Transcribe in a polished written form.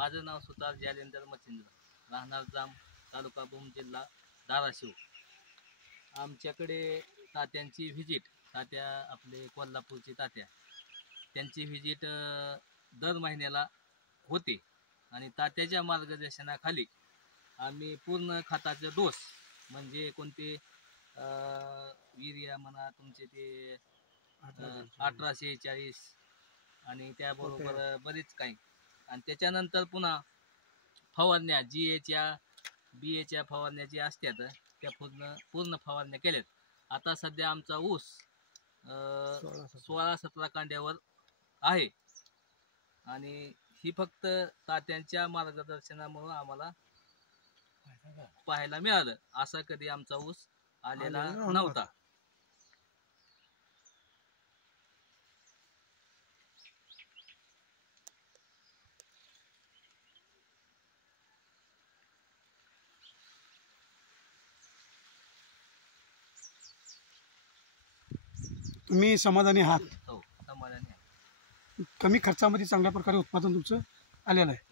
माझं नाव सुतार जालेंदर मच्छिंद्र, राहणार जाम, तालुका भूम, जिल्हा धाराशिव. आमच्याकडे तात्यांची व्हिजिट, तात्या आपले कोल्हापूरची तात्या, त्यांची व्हिजिट दर महिन्याला होते आणि तात्याच्या मार्गदर्शनाखाली आम्ही पूर्ण खताचे डोस म्हणजे कोणते युरिया म्हणा, तुमचे ते 1840 आणि त्याबरोबर बरेच काही, आणि त्याच्यानंतर पुन्हा फवारण्या GAच्या BAच्या फवारण्या ज्या असतात त्या पूर्ण फवारण्या केल्यात. आता सध्या आमचा ऊस 16-17 कांड्यावर आहे आणि ही फक्त तात्यांच्या मार्गदर्शनामुळे आम्हाला पाहायला मिळालं. असा कधी आमचा ऊस आलेला नव्हता. तुम्ही समाधानी आहात? हो, समाधानी आहे. कमी खर्चामध्ये चांगल्या प्रकारे उत्पादन तुमचं आलेलं आहे.